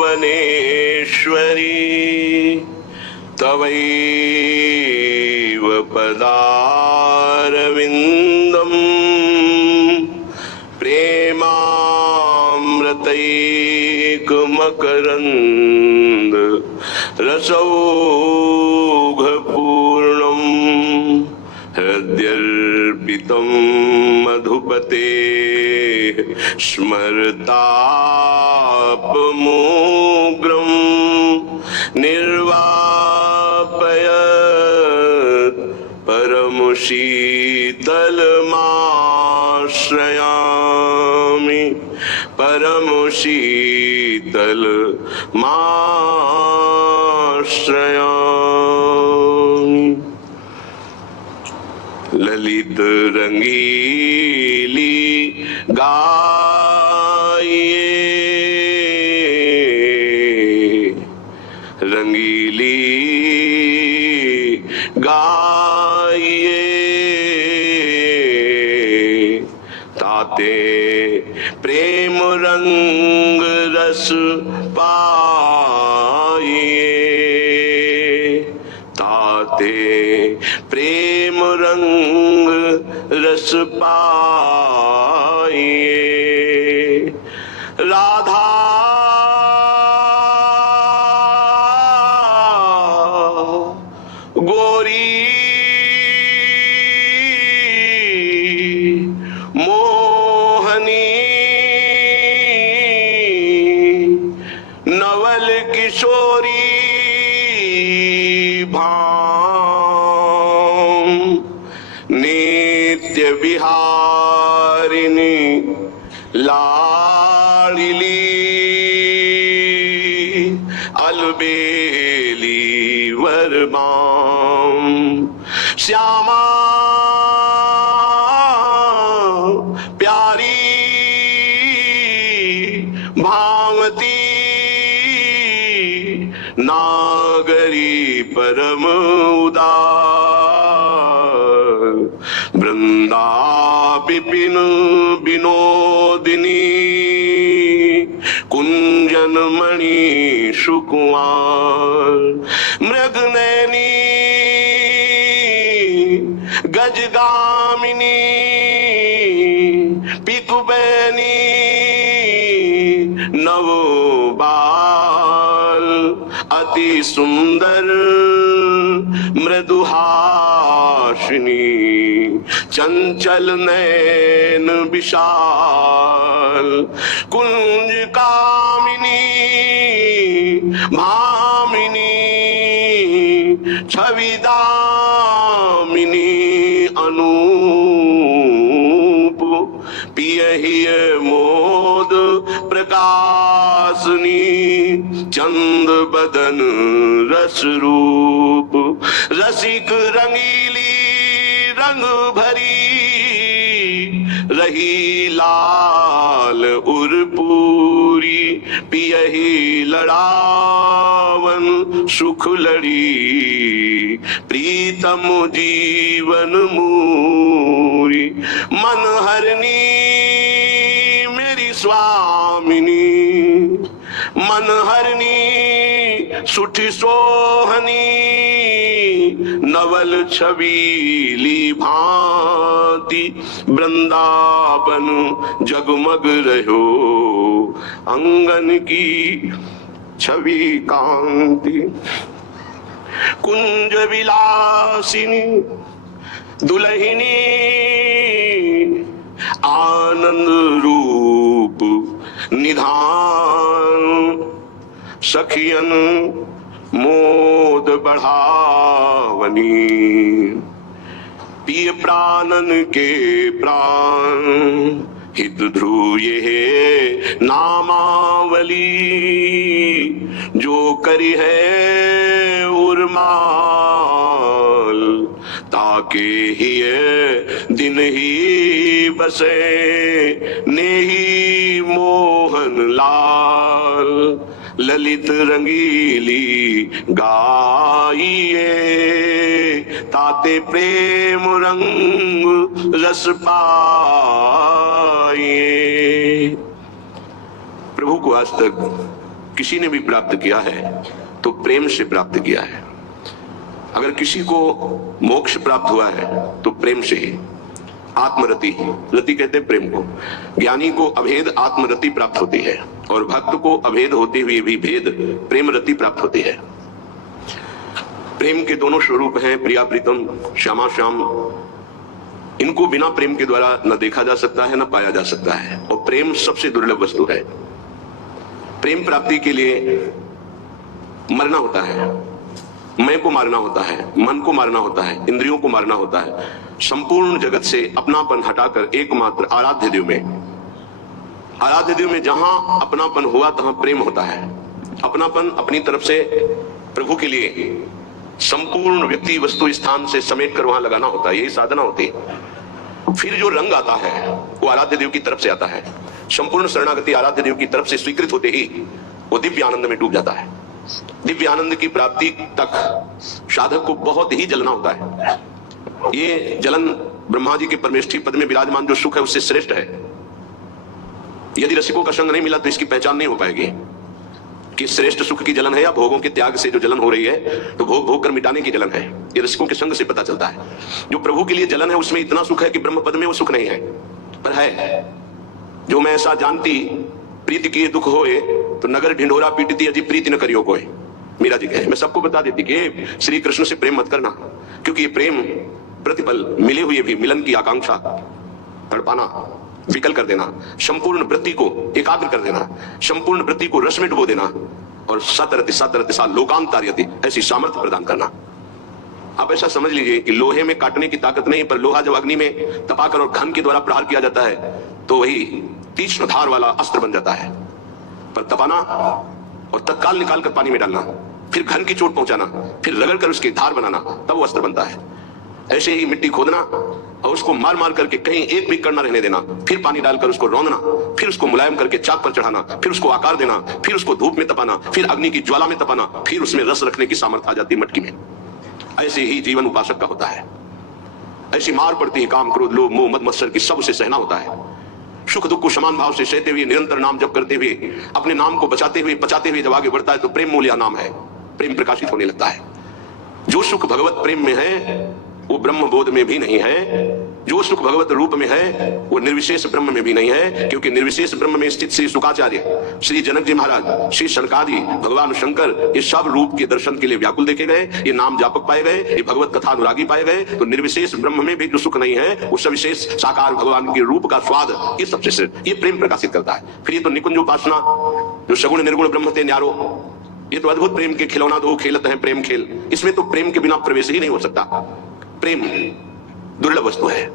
वनेश्वरी तवैव पदारविन्दं प्रेमामृतैकमकरन्द रसौघपूर्णं हृद्यर्पितं मधुपते स्मरतापमोग्रं निर्वापयत् परमशीतलमाश्रयामि परमशीतलमाश्रयामि। ललित रंगीली गाइए, रंगीली गाइए, ताते प्रेम रंग रस पाइए, ताते प्रेम रंग रस पाइए। राधा गोरी मोहनी नवल किशोरी भाम नित्य विहारिणी लाड़िली अलबेली वरबाम श्यामा प्यारी भावती नागरी परम उदार वृंदा विपिन विनोदिनी कुंजन मणि सुकुमार मृगनयनी गजगामिनी पिकुबैनी नवबाल अति सुंदर मृदुहासिनी चंचल नयन विशाल कुंज कामिनी भामिनी छविदामिनी अनूप पियहि मोद प्रकाशनी चंद बदन रस रूप रसिक रंगीली रंग भरी रही लाल उर्पूरी पियहि लड़ावन सुख लड़ी प्रीतम जीवन मूरी मन हरनी मेरी स्वामिनी मन हरनी सुठी सोहनी नवल छबीली भांति वृंदावन जगमग रहो अंगन की छवि कांति कुंज विलासिनी दुल्हिनी आनंद रूप निधान सखियन मोद बढ़ावनी पिय प्राणन के प्राण हित ध्रुव ये नामावली जो करी है उर्माल ताके ही दिन ही बसे नेही मोहन लाल ललित रंगीली गाइए ताते प्रेम रंग रस पाइए। प्रभु को आज तक किसी ने भी प्राप्त किया है तो प्रेम से प्राप्त किया है। अगर किसी को मोक्ष प्राप्त हुआ है तो प्रेम से ही। आत्मरति, रति कहते हैं प्रेम को। ज्ञानी को अभेद आत्मरति प्राप्त होती है और भक्त को अभेद होते हुए भी भेद प्रेम रति प्राप्त होती है। प्रेम के दोनों स्वरूप हैं, प्रिया प्रीतम, श्यामा श्याम। इनको बिना प्रेम के द्वारा न देखा जा सकता है न पाया जा सकता है, और प्रेम सबसे दुर्लभ वस्तु है। प्रेम प्राप्ति के लिए मरना होता है, मैं को मारना होता है, मन को मारना होता है, इंद्रियों को मारना होता है, संपूर्ण जगत से अपनापन हटाकर एकमात्र आराध्य देव में जहां अपनापन हुआ तहां प्रेम होता है। अपनापन अपनी तरफ से प्रभु के लिए संपूर्ण व्यक्ति वस्तु स्थान से समेट कर वहां लगाना होता है, यही साधना होती है। फिर जो रंग आता है वो आराध्य देव की तरफ से आता है। संपूर्ण शरणागति आराध्य देव की तरफ से स्वीकृत होते ही वो दिव्य आनंद में डूब जाता है। दिव्य आनंद की प्राप्ति तक साधक को बहुत ही जलना होता है। ये जलन ब्रह्मा जी के परमेष्ठी पद में विराजमान जो सुख है उससे श्रेष्ठ है। यदि रसिकों का संग नहीं मिला तो इसकी पहचान नहीं हो पाएगी कि श्रेष्ठ सुख की जलन है या भोगों के त्याग से जो जलन हो रही है तो भोग भोग कर मिटाने की जलन है। ये रसिकों के संग से पता चलता है। जो प्रभु के लिए जलन है उसमें इतना सुख है कि ब्रह्म पद में वो सुख नहीं है, पर है जो मैं ऐसा जानती प्रीति किए दुख होए तो नगर ढिंढोरा पीटती अजी प्रीति न करियो कोई। मीरा जी कहे मैं सबको बता देती कि श्री कृष्ण से प्रेम मत करना, क्योंकि ये प्रेम प्रतिपल मिले हुए भी मिलन की आकांक्षा तड़पाना, विकल कर देना, संपूर्ण वृत्ति को एकाग्र कर देना, संपूर्ण वृत्ति को रस में डुबो देना और सतरति सतरति सा लोकांतार्यति ऐसी सामर्थ्य प्रदान करना। आप ऐसा समझ लीजिए कि लोहे में काटने की ताकत नहीं, पर लोहा जब अग्नि में तपाकर और घन के द्वारा प्रहार किया जाता है तो वही तीक्ष्ण धार वाला अस्त्र बन जाता है। पर तपाना और तत्काल निकाल कर पानी में डालना, फिर घन की चोट पहुंचाना, फिर रगड़ कर उसकी धार बनाना, तब वो अस्त्र बनता है। ऐसे ही मिट्टी खोदना और उसको मार मार करके कहीं एक भी कण न रहने देना, फिर पानी डालकर उसको रौंदना, फिर उसको मुलायम करके चाक पर चढ़ाना, फिर उसको आकार देना, फिर उसको धूप में तपाना, फिर अग्नि की ज्वाला में तपाना, फिर उसमें रस रखने की सामर्थ्य आ जाती है मटकी में। ऐसे ही जीवन उपासक का होता है। ऐसी मार पड़ती है काम क्रोध लोभ मोह मद मत्सर की, सब उसे सहना होता है। सुख दुख को समान भाव से सहते हुए निरंतर नाम जप करते हुए अपने नाम को बचाते हुए पचाते हुए जब आगे बढ़ता है तो प्रेम मूल्य नाम है, प्रेम प्रकाशित होने लगता है। जो सुख भगवत प्रेम में है वो ब्रह्म बोध में भी नहीं है, जो सुख भगवत रूप में है वो निर्विशेष ब्रह्म में भी नहीं है, क्योंकि निर्विशेष ब्रह्म में स्थित श्री शुकाचार्य, श्री जनक जी महाराज, श्री शनकादि, भगवान शंकर, ये सब रूप के दर्शन के लिए व्याकुल देखे गए, ये नाम जापक पाए गए, ये भगवत कथा अनुरागी पाए गए। तो निर्विशेष ब्रह्म में भी जो सुख नहीं है वो सविशेष साकार भगवान के रूप का स्वाद, ये सबसे श्रेष्ठ, ये प्रेम प्रकाशित करता है। फिर ये तो निकुंज उपासना जो सगुण निर्गुण ब्रह्म ते न्यारो, ये तो अद्भुत प्रेम के खिलौना दो खेलत है प्रेम खेल, इसमें तो प्रेम के बिना प्रवेश ही नहीं हो सकता। प्रेम दुर्लभ वस्तु है,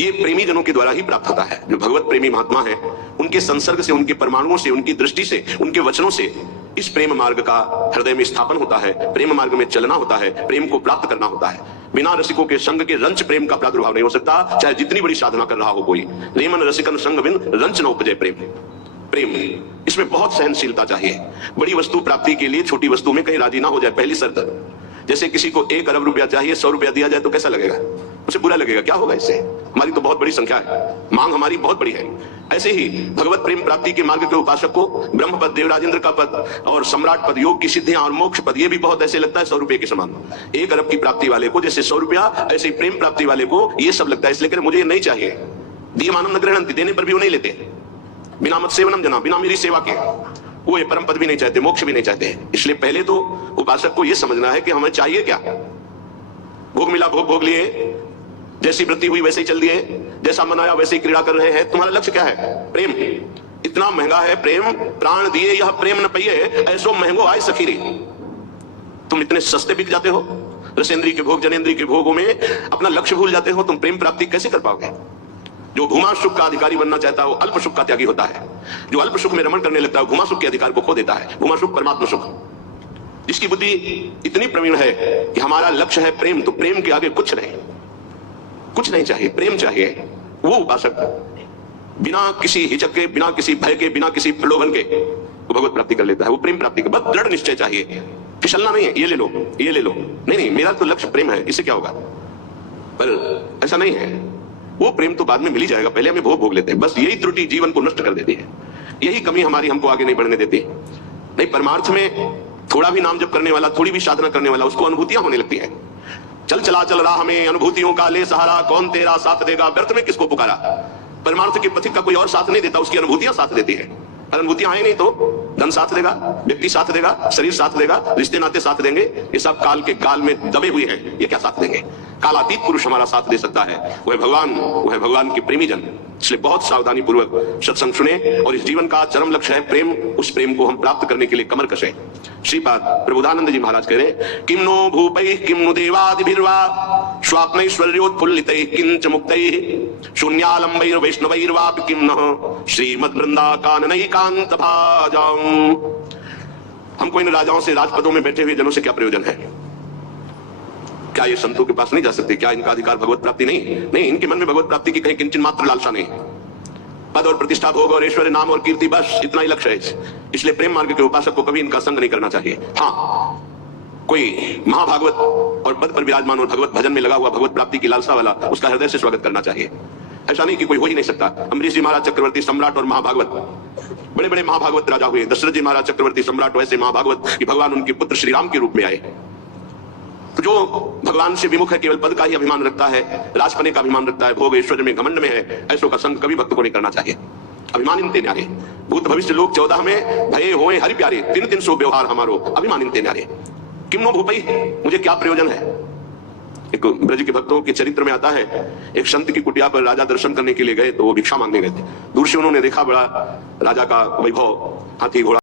ये प्रेमी जनों के द्वारा ही प्राप्त होता है। जो भगवत प्रेमी महात्मा है उनके संसर्ग से, उनके परमाणुओं से, उनकी दृष्टि से, उनके वचनों से इस प्रेम मार्ग का हृदय में स्थापन होता है, प्रेम मार्ग में चलना होता है, प्रेम को प्राप्त करना होता है। बिना रसिकों के संग के रंच प्रेम का प्रादुर्भाव नहीं हो सकता, चाहे जितनी बड़ी साधना कर रहा हो कोई। रेमन रसिकन संग बिन रंच न उपजय प्रेम। प्रेम इसमें बहुत सहनशीलता चाहिए। बड़ी वस्तु प्राप्ति के लिए छोटी वस्तु में कहीं राजी ना हो जाए, पहली शर्त। जैसे किसी को 1 अरब रुपया चाहिए, 100 रुपया दिया जाए तो कैसा लगेगा? उसे बुरा लगेगा, क्या होगा इससे, हमारी तो बहुत बड़ी संख्या है, मांग हमारी बहुत बड़ी है। ऐसे ही भगवत प्रेम प्राप्ति के मार्ग के उपासक को ब्रह्म पद, देवराजेंद्र का पद और सम्राट पद, योग की सिद्धियां और मोक्ष पद, ये भी बहुत ऐसे लगता है 100 रुपये के समान। 1 अरब की प्राप्ति वाले को जैसे 100 रुपया, ऐसे ही प्रेम प्राप्ति वाले को ये सब लगता है, इसलिए मुझे ये नहीं चाहिए। दीयमानम न ग्रहणंति, देने पर भी वो नहीं लेते। बिना मत सेवनम जना, बिना मेरी सेवा के वो ये परम पद भी नहीं चाहते, मोक्ष भी नहीं चाहते। इसलिए पहले तो उपासक को यह समझना है कि हमें चाहिए क्या। भोग मिला भोग भोग लिए, जैसी वृत्ति हुई वैसे ही चल दिए, जैसा मन आया वैसे ही क्रीड़ा कर रहे हैं। तुम्हारा लक्ष्य क्या है? प्रेम। इतना महंगा है प्रेम, प्राण दिए यह प्रेम न पहिए, ऐसो महंगो आय सखीरी। तुम इतने सस्ते बिक जाते हो, रसेंद्री के भोग जनेंद्री के भोगों में अपना लक्ष्य भूल जाते हो, तुम प्रेम प्राप्ति कैसे कर पाओगे? जो भूमा सुख का अधिकारी बनना चाहता है वो अल्प सुख का त्यागी होता है। जो अल्प सुख में रमण करने लगता है भूमा सुख के अधिकार को खो देता है। भूमा सुख परमात्मा सुख। जिसकी बुद्धि इतनी प्रवीण है कि हमारा लक्ष्य है प्रेम, तो प्रेम के आगे कुछ नहीं, कुछ नहीं चाहिए, प्रेम चाहिए। वो उपासक बिना किसी हिचक के, बिना किसी भय के, बिना किसी प्रलोभन के वो भगवत प्राप्ति कर लेता है। वो प्रेम प्राप्ति का बस दृढ़ निश्चय चाहिए, फिसलना नहीं है, ये ले लो ये ले लो, नहीं नहीं मेरा तो लक्ष्य प्रेम है, इससे क्या होगा। पर ऐसा नहीं है, वो प्रेम तो बाद में मिल ही जाएगा, पहले हमें भोग भोग लेते हैं। बस यही त्रुटि जीवन को नष्ट कर देती है। यही कमी हमारी हमको आगे नहीं बढ़ने देती। नहीं, परमार्थ में थोड़ा भी नाम जप करने वाला, थोड़ी भी साधना करने वाला, उसको अनुभूतियां होने लगती है। चल चला चल रहा हमें अनुभूतियों का ले सहारा, कौन तेरा साथ देगा, व्यर्थ में किसको पुकारा। परमार्थ के पथिक का कोई और साथ नहीं देता, उसकी अनुभूतियां साथ देती है। अनुभूतियां आए नहीं तो धन साथ देगा, व्यक्ति साथ देगा, शरीर साथ देगा, रिश्ते नाते साथ देंगे। ये सब काल के गाल में दबे हुए हैं, ये क्या साथ देंगे। कालातीत पुरुष हमारा साथ दे सकता है, वह भगवान, वह भगवान के प्रेमी जन। इसलिए बहुत सावधानी पूर्वक सत्संग सुने, और इस जीवन का चरम लक्ष्य है प्रेम। उस प्रेम को हम प्राप्त करने के लिए कमर कसें। श्रीपाद प्रबोधानंद जी महाराज कह रहे, किम नो भूपैः किम नु देवादिभिर्वा स्वाप्नैश्वर्योत्फुल्लितैः किंच मुक्तैः शून्यालंबैर् वैष्णवैर्वापि किम नः श्रीमद्वृंदा काननैकांत भाजाम्। हमको इन राजाओं से, राजपदों में बैठे हुए जनों से क्या प्रयोजन है। क्या ये संतों के पास नहीं जा सकते? क्या इनका अधिकार भगवत प्राप्ति नहीं? नहीं, इनके मन में भगवत प्राप्ति की कहीं किंचन मात्र लालसा नहीं। पद और प्रतिष्ठा, भोग और ऐश्वर्य, नाम और कीर्ति, बस इतना ही लक्ष्य है। इसलिए प्रेम मार्ग के उपासक को कभी इनका संग नहीं करना चाहिए। हाँ, कोई महाभागवत और पद पर विराजमान और भगवत भजन में लगा हुआ, भगवत प्राप्ति की लालसा वाला, उसका हृदय से स्वागत करना चाहिए। ऐसा नहीं कि कोई हो ही नहीं सकता। अम्बरीश जी महाराज चक्रवर्ती सम्राट और महाभागवत, बड़े बड़े महाभागवत राजा हुए। दशरथ जी महाराज चक्रवर्ती सम्राट, वैसे महाभागवत कि भगवान उनके पुत्र श्री राम के रूप में आए। तो जो भगवान से विमुख है, केवल पद का ही अभिमान रखता है, राजपने का अभिमान रखता है, भोग ऐश्वर्य में घमंड में है, ऐसों का संग कभी भक्त को नहीं करना चाहिए। अभिमान इनते न्यारे, भूत भविष्य लोक 14 में भये होए हरि प्यारे, 300 व्यवहार हमारो, अभिमान इनते न्यारे। किम नो भूपैः, मुझे क्या प्रयोजन है। एक ब्रज के भक्तों के चरित्र में आता है, एक संत की कुटिया पर राजा दर्शन करने के लिए गए, तो वो भिक्षा मांगने गए थे। दूर से उन्होंने देखा बड़ा राजा का वैभव, हाथी घोड़ा